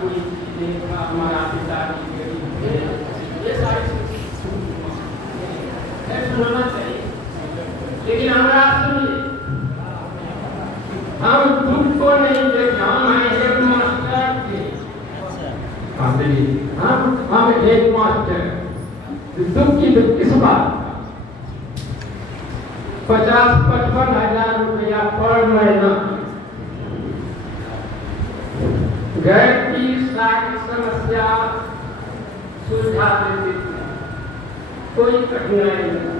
कोई चीजें हमारा पिताजी ये सारी सुनाना चाहिए। लेकिन हमारा सुनिए, हम दुख को नहीं देखे, हम हेड मास्टर के। हम हेड मास्टर, दुख की दुख किस बात? 50-55 हजार रुपया पर महीना घर की सारी समस्या सुलझा देते थे, कोई कठिनाई नहीं।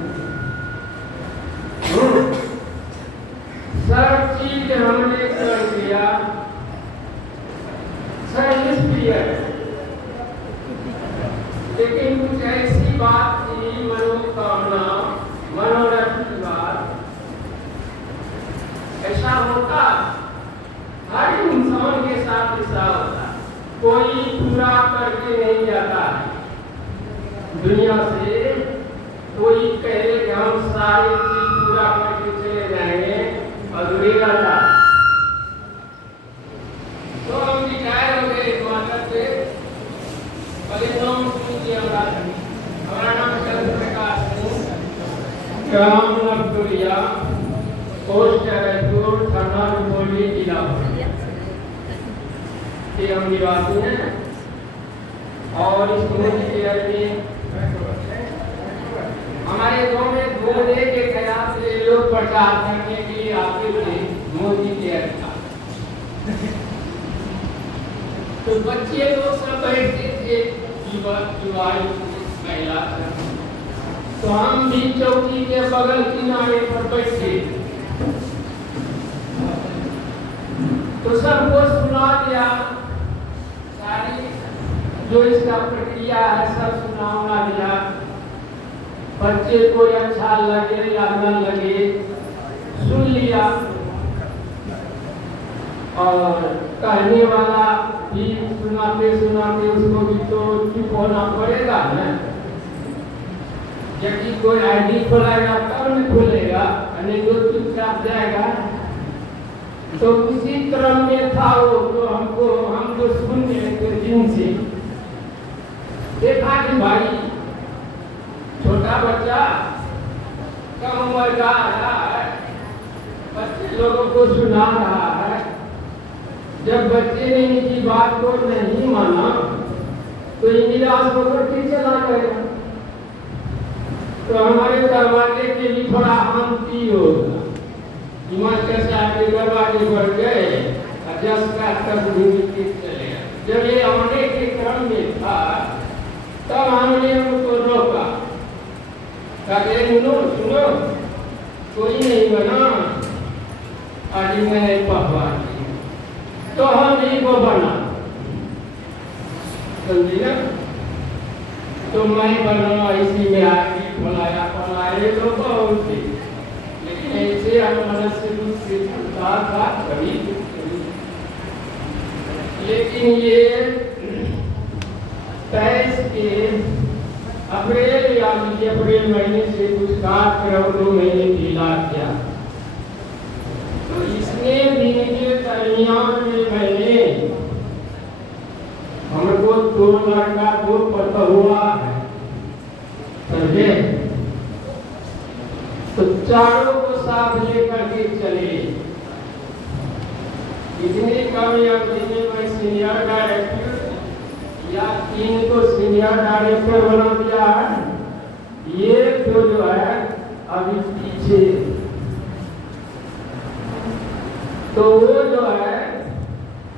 सब चीज हमने कर दिया, लेकिन कुछ ऐसी बात थी, मनोकामना मनोरथ की बात। ऐसा होता हर इंसान के साथ, ऐसा होता कोई पूरा करके नहीं जाता दुनिया से। कोई कहे कि हम सारी चीज पूरा करके चले जाएंगे, अधूरेगा था तो हम रिटायर हो गए माता से। हमारा नाम चंद्र प्रकाश सिंह, ग्राम नवदुरिया, पोस्ट रायपुर, थाना रुपौली, जिला के हम निवासी हैं। और इस मोदी केयर में हमारे गांव में मोदी के ख्याल से लोग प्रचार करने के लिए आते थे मोदी केयर का। तो बच्चे लोग सब बैठते थे, महिला, तो हम भी चौकी के बगल किनारे पर बैठे तो सबको सुना दिया, सारी जो इसका प्रक्रिया है सब सुनाना दिया। बच्चे को अच्छा लगे या न लगे सुन लिया, और कहने वाला भी सुनाते सुनाते उसको भी तो चुप होना पड़ेगा ना। जबकि कोई आईडी खोलेगा तब नहीं खोलेगा, नहीं तो चुपचाप जाएगा। तो उसी क्रम में था वो, तो हम तो सुन रहे थे दिन से। देखा कि भाई छोटा बच्चा कम उम्र का है, बच्चे लोगों को सुना रहा है। जब बच्चे ने इनकी बात को नहीं माना तो ये निराश होकर फिर चला गया। तो हमारे दरवाजे के लिए थोड़ा शांति होगा, हिमाचल से आपके दरवाजे पर गए और 10 का तक चले। जब ये आने के क्रम में था तब हमने उनको रोका, कहते सुनो कोई नहीं बना, आज मैं पहवान तो हम नहीं को बना, समझी ना। तो मैं बना इसी में आगे फलाए तो बहुत थी, लेकिन ऐसे हम मनस्य से था कभी। लेकिन ये 23 के अप्रैल महीने से कुछ 7 करोड़ 2 महीने ढीला किया। तो इसने दिन के दरमियान में मैंने हमको 2 लड़का 2 पता हुआ है, समझे। तो चारों को साथ लेकर के चले। इतनी कम अवधि में मैं सीनियर डायरेक्टर या 3 को सीनियर डायरेक्टर बना दिया है। ये तो जो है अभी पीछे, तो वो जो है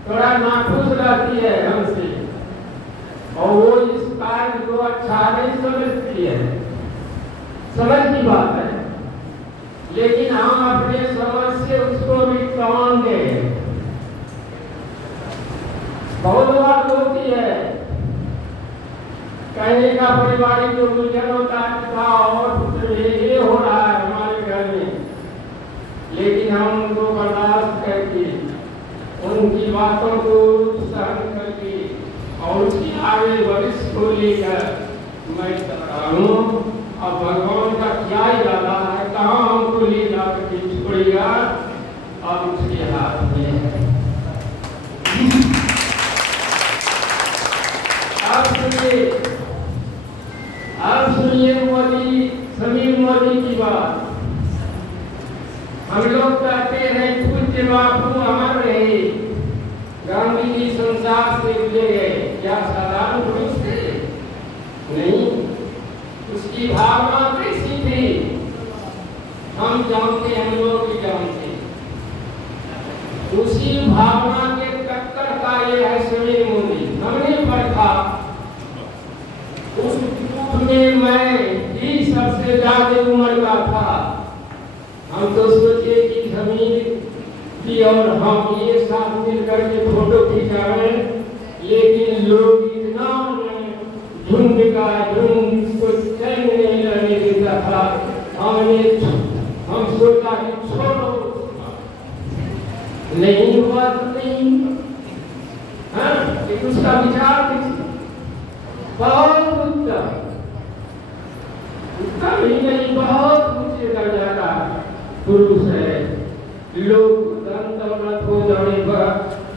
थोड़ा नाखुश रहती है हमसे, और वो इस कार्य को अच्छा नहीं समझती है, समझ की बात है। लेकिन हम अपने समझ से उसको भी कान दें। बहुत बात होती है, कहने का पारिवारिक जो गुजर होता है और ये हो रहा है हमारे घर में, लेकिन हम उनको बर्दाश्त करके उनकी बातों को सहन करके और उसकी आगे भविष्य को लेकर मैं चल रहा हूँ। अब भगवान का क्या इरादा है, कहाँ हमको ले जाकर के छोड़ेगा, अब उसके हाथ में है। उसके बापू अमर रहे। गांधी जी संसार से चले गए, क्या साधारण पुरुष थे? नहीं। उसकी भावना कैसी थी हम जानते, हम लोग भी जानते। उसी भावना के टक्कर का ये है सभी मोदी। हमने पढ़ा उस ग्रुप में मैं ही सबसे ज्यादा उम्र का था। हम तो सोचे कि जमीन की और हम ये साथ मिलकर के फोटो खिंचावे, लेकिन लोग इतना झुंड का झुंड को चैन नहीं रहने देता था। हम सोचा कि छोड़ो, नहीं हुआ तो नहीं। हाँ, उसका विचार बहुत उत्तम ही नहीं, बहुत ऊंचे दर्जा का पुरुष है। लोग धन दौलत हो जाने पर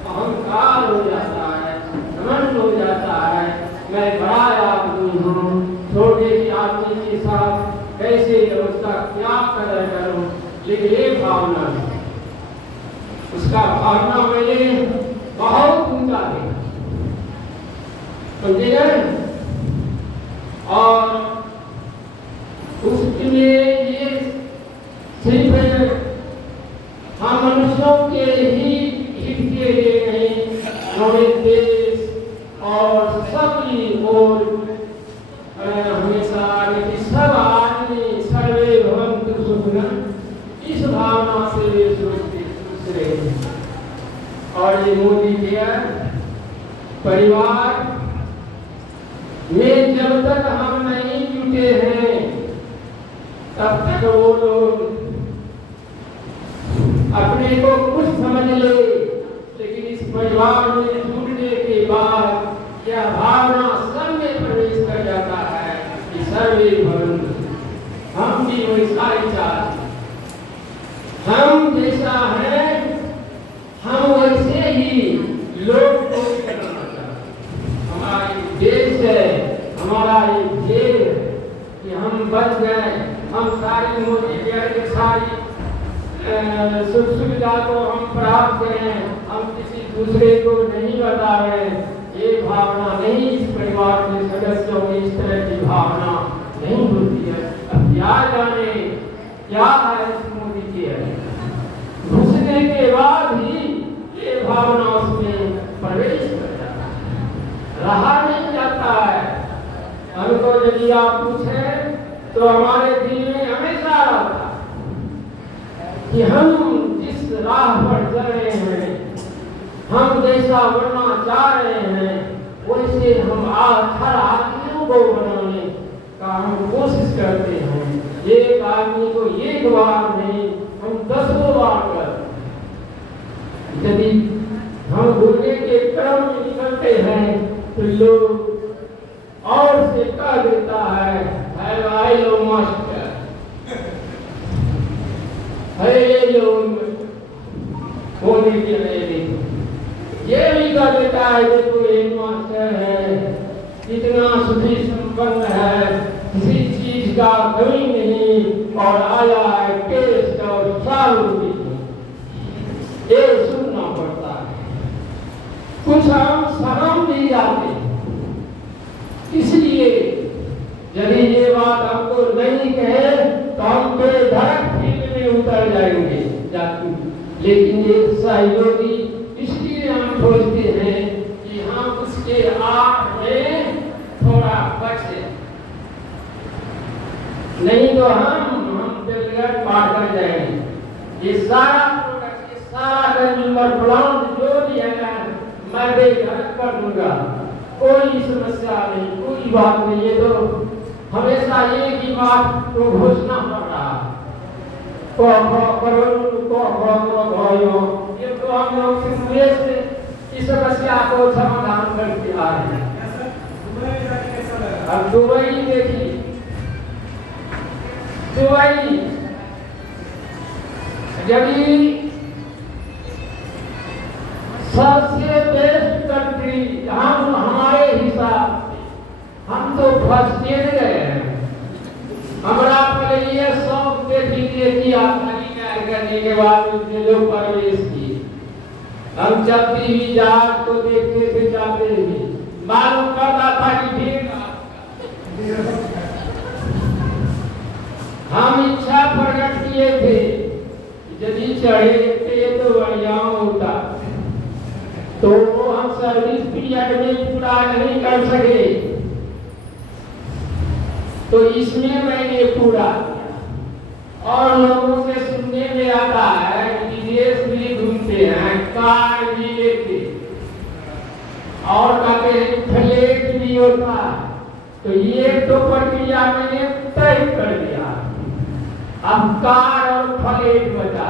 अहंकार हो जाता है, घमंड हो जाता है। मैं बड़ा आदमी हूँ, छोटे आदमी के साथ कैसे उसका क्या कदर करूँ, लेकिन ये भावना उसका भावना मैंने बहुत ऊंचा देखा, समझे गए। और उसके लिए ये सिर्फ हम मनुष्यों के ही हित के लिए नहीं, हमारे देश और सबकी ओर हमेशा सब आदमी सर्वे भवन्तु सुखिनः, इस भावना से वे सोचते रहे। और ये मोदी के परिवार में जब तक हम नहीं जुटे हैं तब तक वो लोग अपने को कुछ समझ ले, लेकिन इस परिवार में जुटने के बाद यह भावना सब में प्रवेश कर जाता है कि सर्वे भवन्तु, हम भी वैसा ही चाहते, हम जैसा है हम वैसे ही लोग को करना चाहते। हमारा एक देश है, हमारा एक खेल है कि हम बच गए, हम सारी मोदी के सारी सुख सुविधा को हम प्राप्त करें, हम किसी दूसरे को नहीं बता रहे। ये भावना नहीं, इस परिवार के सदस्यों की इस तरह की भावना नहीं होती है। अब क्या जाने क्या है इस मोदी के घुसने के बाद ही ये भावना उसमें प्रवेश कर जाता है, रहा नहीं जाता है। हमको यदि आप पूछे तो हमारे दिल में हमेशा रहता कि हम जिस राह पर चल रहे हैं, हम जैसा बनना चाह रहे हैं, वैसे हम हर आदमियों को बनाने का हम कोशिश करते हैं। एक आदमी को एक बार नहीं, हम 10 बार कर। यदि हम भूलने के क्रम में निकलते हैं तो लोग और से कह देता है हेलो मास्टर, हेलो होने के लिए ये भी कह देता है देखो एक मास्टर है, इतना सुखी संपन्न है, किसी चीज का कमी नहीं, और आया है टेस्ट और सारू भी ये सुनना पड़ता है। कुछ हम शर्म भी जाते, इसलिए यदि ये बात हमको नहीं कहे तो हम बेधड़क फील्ड में उतर जाएंगे। लेकिन ये सहयोगी इसलिए हम सोचते हैं कि हम उसके आड़ में थोड़ा बचे, नहीं तो हम दिलगत पार कर जाएंगे। ये सारा प्रोडक्ट, ये सारा कंज्यूमर प्लांट जो भी है मैं बेधड़क कर दूंगा, कोई समस्या नहीं, कोई बात नहीं। ये तो हमेशा एक ही बात को घोषणा कर रहा है, ये तो हम लोग से इस समस्या को समाधान करके आ रहे हैं। अब दुबई देखिए, दुबई यदि सबसे बेस्ट कंट्री हम हमारे हिसाब से, हम तो फ्रस्ट्रेट गए हैं। हमारा पहले ये शौक देखिए कि आप करने के बाद उसने लोग प्रवेश किया, हम चलती हुई जहाज को देखते थे जाते हुए, मालूम पड़ता था कि भीड़। हम इच्छा प्रकट किए थे यदि चढ़े तो बढ़िया होता, तो वो हम सर्विस पीरियड में पूरा नहीं कर सके, तो इसमें मैंने पूरा किया। और लोगों से सुनने में आता है कि विदेश भी घूमते हैं, कार भी लेते, और कहते हैं फ्लैट भी होता है। तो ये तो प्रक्रिया मैंने तय कर दिया। अब कार और फ्लैट बचा।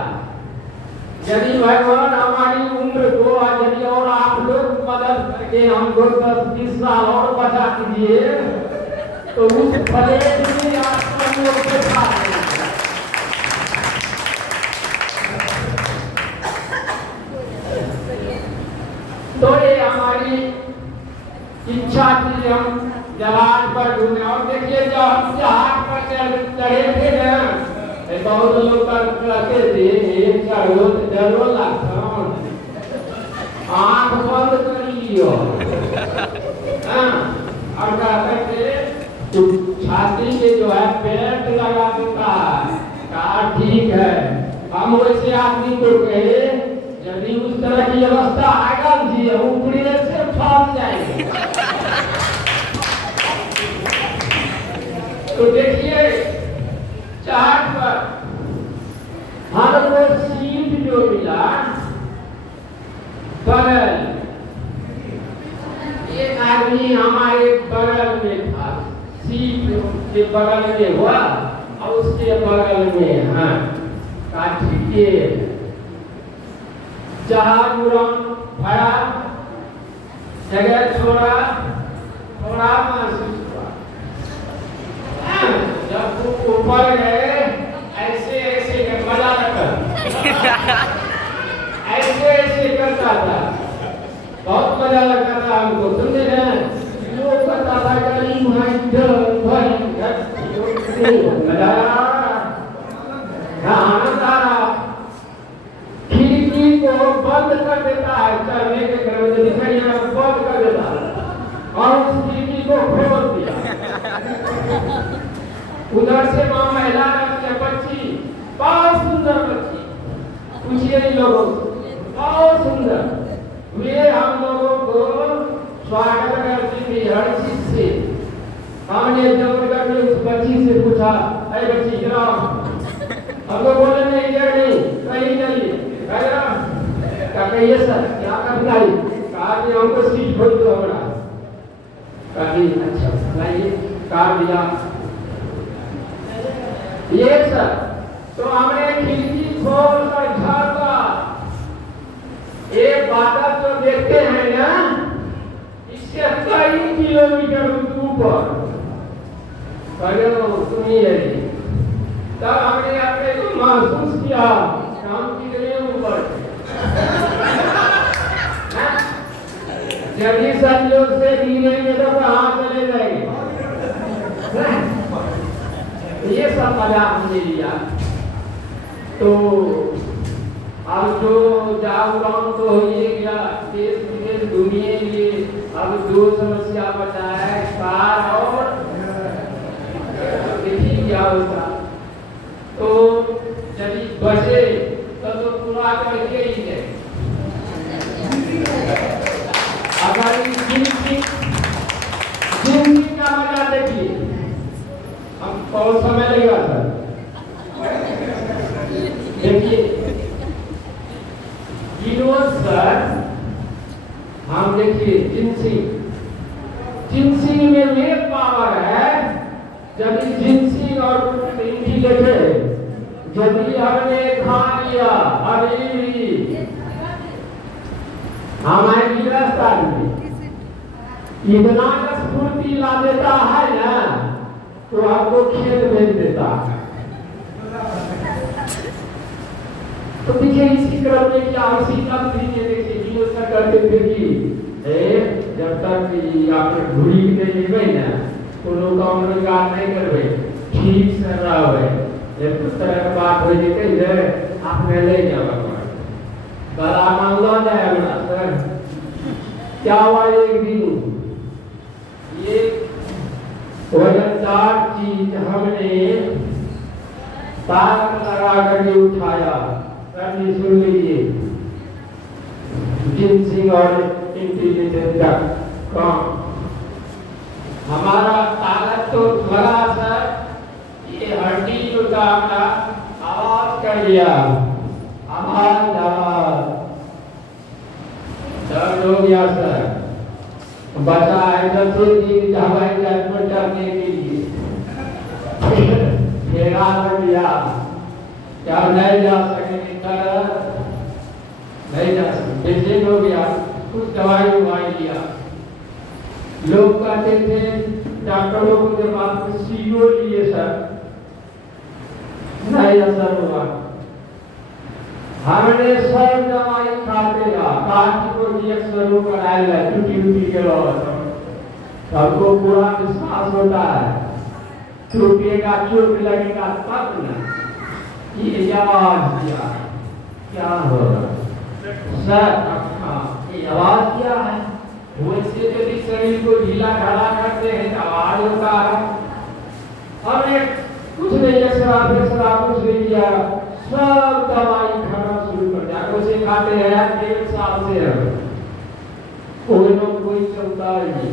यदि भगवान हमारी उम्र को यदि और आप लोग मदद करके हमको 10-20 साल और बचा दीजिए, तो उस फ्लैट में आपको लोग बैठा देंगे। तो ये हमारी इच्छा थी, हम जहाज पर घूमे। और देखिए जब हम जहाज पर चढ़े थे ना, बहुत लोग कहते थे चढ़ो तो डरो लगता, आँख बंद कर लियो। और कहते थे तो छाती के जो है पेट लगा देता है, कहा ठीक है। हम वैसे आदमी को कहे यदि उस तरह की अवस्था आएगा जी ऊपरी से फंस जाएंगे। तो देखिए चार्ट पर हमको सीट जो मिला बगल, एक आदमी हमारे बगल में था, सीट के बगल में हुआ और उसके बगल में हाँ काठी के जहाज उड़ान भरा, जगह छोड़ा, थोड़ा महसूस हुआ। जब ऊपर गए ऐसे ऐसे मजा लगता, ऐसे ऐसे करता था, बहुत मजा लगता था हमको। सुनते हैं लोग करता था गली भाई आनंद आ रहा। खिड़की को बंद कर देता है, चढ़ने के क्रम में दिखाइए बंद कर देता है और उस खिड़की को खोल दिया। उधर से वहां महिला बच्ची, बहुत सुंदर बच्ची, पूछिए इन लोगों से, बहुत सुंदर। वे हम लोगों को स्वागत करती थी हर चीज से। हमने जमकर में उस बच्ची से पूछा, अरे बच्ची गिरा, हम लोग बोले नहीं गिर नहीं, कहीं नहीं कहिए सर क्या करना है। कहा कि हमको सीट खोल दो हमारा। कभी अच्छा सुनाइए, कार दिया ये सर। तो हमने खिड़की खोल कर झाँका, एक बादल जो देखते हैं ना, इससे कई किलोमीटर ऊपर सुनिए। तब हमने अपने को महसूस किया हम कितने ऊपर थे। यदि संयोग से गिरेंगे तो कहाँ चले जाएंगे। ये सब मजा हमने लिया। तो अब जो जाओ तो हो ही गया, देश विदेश घूमिएंगे। अब दो समस्या बचा है, कार और देखिए क्या होगा। तो यदि बचे तो पूरा करके ही है। अगर जिंदगी का मजा देखिए, हम बहुत समय लगेगा सर। देखिए सर, हम देखिए जिंसिंग में वेब पावर है। यदि जिंसिंग और हिंदी देखे, यदि हमने खा लिया अभी हमारे गिरफ्ता में इतना स्फूर्ति ला देता है ना, तो आपको खेल भेज देता है। तो देखिए इसी क्रम में क्या शीतल दीजिए, देखिए जीवन करते थे कि जब तक आप घुड़ी के जेबे ना कोनो काम रोजगार नहीं करबे, ठीक से रहबे, एक तरह के बात हो जेते जे आपने ले जावा पर आनंद आ जाएगा सर। क्या हुआ एक दिन, ये वजनदार चीज हमने ताकत लगा करके उठाया। सर जी सुन लीजिए, जिनसिंग और इंटेलिजेंस का काम। हमारा ताकत तो लगा सर, ये हड्डी जो का आवाज कर लिया, आवाज आवाज दर्द हो गया सर। बचा है 10 दिन हवाई जहाज में चढ़ने के लिए, फेरा कर दिया, क्या नहीं जा सकेंगे सर, नहीं जा सकते। पेशेंट हो गया, कुछ दवाई उवाई लिया। लोग कहते थे डॉक्टरों को जब आप सीओ लिए सर, नहीं असर हुआ। हमने सब दवाई खाते रहा, कार्टिकोजेक्सरों कराया टूटी के बाद सबको पूरा विश्वास होता है, टूटेगा चोट लगेगा तब न। ये आवाज क्या होगा सर? ये आवाज क्या है? वैसे यदि शरीर को ढीला ढाला करते हैं तो आवाज होता है। हमने कुछ नहीं एक्सरा कुछ नहीं किया, सब दवाई खाना शुरू कर दिया। उसे खाते हैं 1.5 साल से, कोई न कोई चलता नहीं।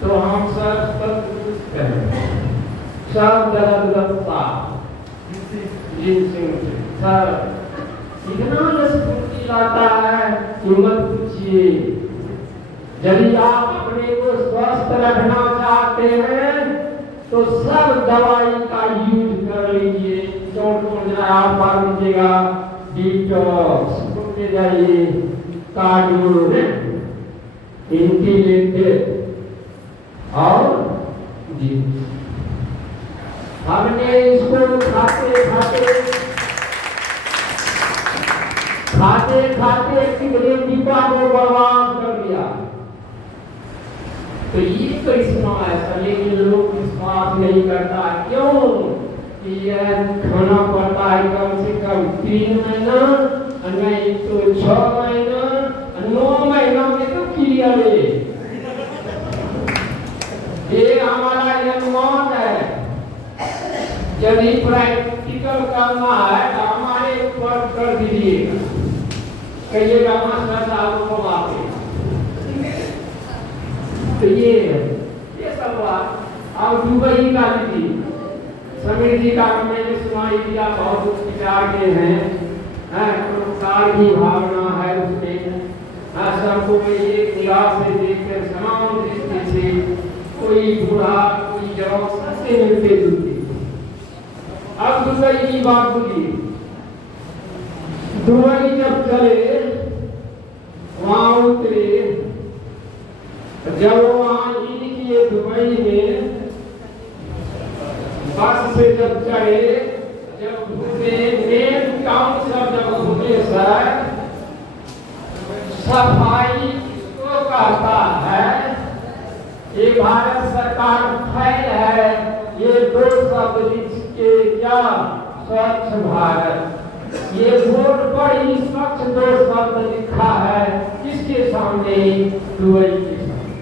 तो हम सब सब दर्द लगता सर, इतना स्फूर्ति लाता है कि मत पूछिए। यदि आप अपने को स्वस्थ रखना चाहते हैं तो सब दवाई का यूज कर लीजिए। चोट पड़ जाए आप मार लीजिएगा, डिटॉक्स ले जाइए, कार्डियो इंटीलेटेड और जी। हमने इसको खाते खाते कितने दीपा को बर्बाद कर दिया। तो ये करिश्मा ऐसा, लेकिन लोग विश्वास नहीं करता। क्यों? कि यह खाना पड़ता है कम से कम 3 महीना, नहीं तो 6 महीना, 9 महीना में तो क्लियर है। ये हमारा अनुमान है। यदि प्रैक्टिकल करना है तो हमारे ऊपर कर दीजिएगा, कहिएगा मास्टर साहब को माफी। तो ये सब बात। और दुबई का भी समीर जी का मैंने सुनाई दिया, बहुत विचार के हैं, परोपकार की भावना है उसमें। सबको एक निगाह से देखकर समान दृष्टि से, कोई बूढ़ा कोई जवान सबसे मिलते जुलते। अब दुबई की बात बोलिए। दुबई जब चले, वहां उतरे, जब वहां किए दुबई में बस से जब चढ़े, जब घूमे मेन टाउन सब जब घूमे सर, सफाई किसको कहता है? ये भारत सरकार फैल है। ये 2 शब्द के क्या? स्वच्छ भारत। ये बोर्ड पर ही स्वच्छ 2 शब्द लिखा है। किसके सामने? दुबई के सामने।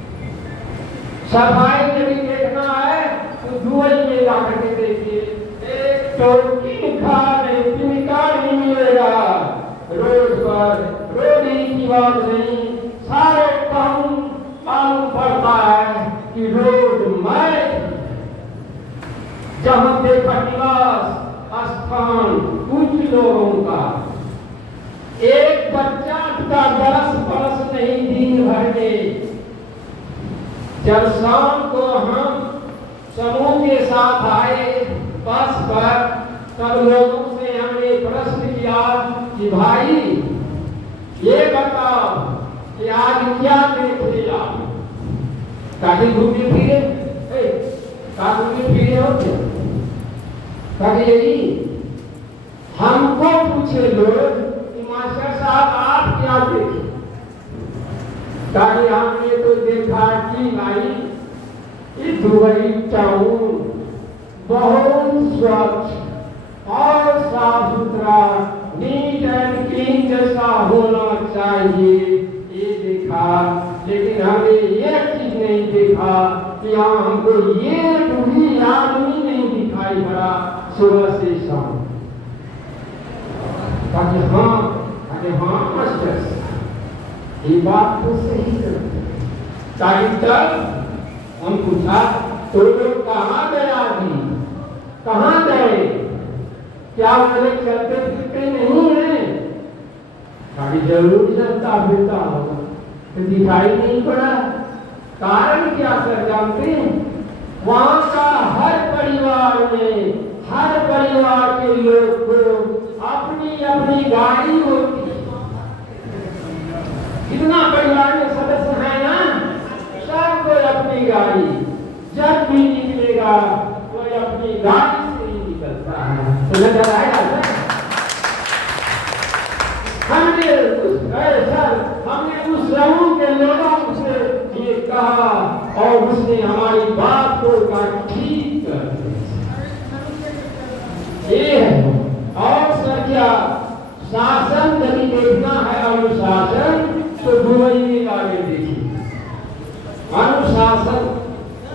सफाई यदि देखना है तो दुबई में जाकर के देखिए, एक चौकी तिनका नहीं मिलेगा रोड पर। रोड ही की बात नहीं, सारे कानून मालूम पड़ता है कि रोड में जहां देखा निवास स्थान कुछ लोगों का, एक बच्चा का 10 बरस नहीं दिन भर में। जब शाम को हम समूह के साथ आए बस पर, तब लोगों से हमने प्रश्न किया कि भाई ये बताओ कि आज क्या देख लिया? काफी घूमे फिरे, काफी फिरे होते यही हमको पूछे लोग कि मास्टर साहब आप क्या देखे? ताकि हमने तो देखा कि भाई इस दुबई टाउन बहुत स्वच्छ और साफ सुथरा नीट एंड क्लीन जैसा होना चाहिए ये देखा, लेकिन हमने ये चीज नहीं देखा कि यहाँ हमको ये भी आदमी नहीं दिखाई पड़ा सुबह से शाम। ताकि हाँ, अरे हाँ मास्टर ये बात तो सही है। ताकि तब हम पूछा तो लोग कहाँ गए आदमी, कहाँ गए, क्या वो चलते फिरते नहीं है? ताकि जरूर चलता फिरता होगा तो दिखाई नहीं पड़ा। कारण क्या सर जानते हैं? वहां का हर परिवार में, हर परिवार के लोग को अपनी अपनी गाड़ी होती है। कितना परिवार में सदस्य है ना, सबको अपनी गाड़ी, जब भी निकलेगा कोई अपनी गाड़ी से ही निकलता है। तो नजर आया सर, हमने उस समूह के लोगों से ये कहा और उसने हमारी बात को ठीक कर दिया। और सर क्या शासन यदि देखना है अनुशासन तो दुबई में आगे देखिए। अनुशासन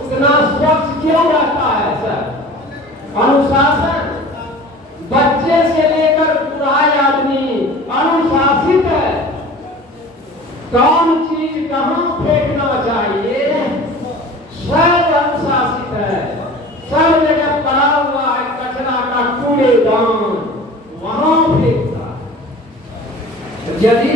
उतना स्वच्छ क्यों रहता है सर? अनुशासन बच्चे से लेकर पूरा आदमी अनुशासित है। कौन चीज कहाँ फेंकना चाहिए सब अनुशासित है। सब जगह पड़ा हुआ है कचरा का कूड़ेदान, वहां फेंकता। यदि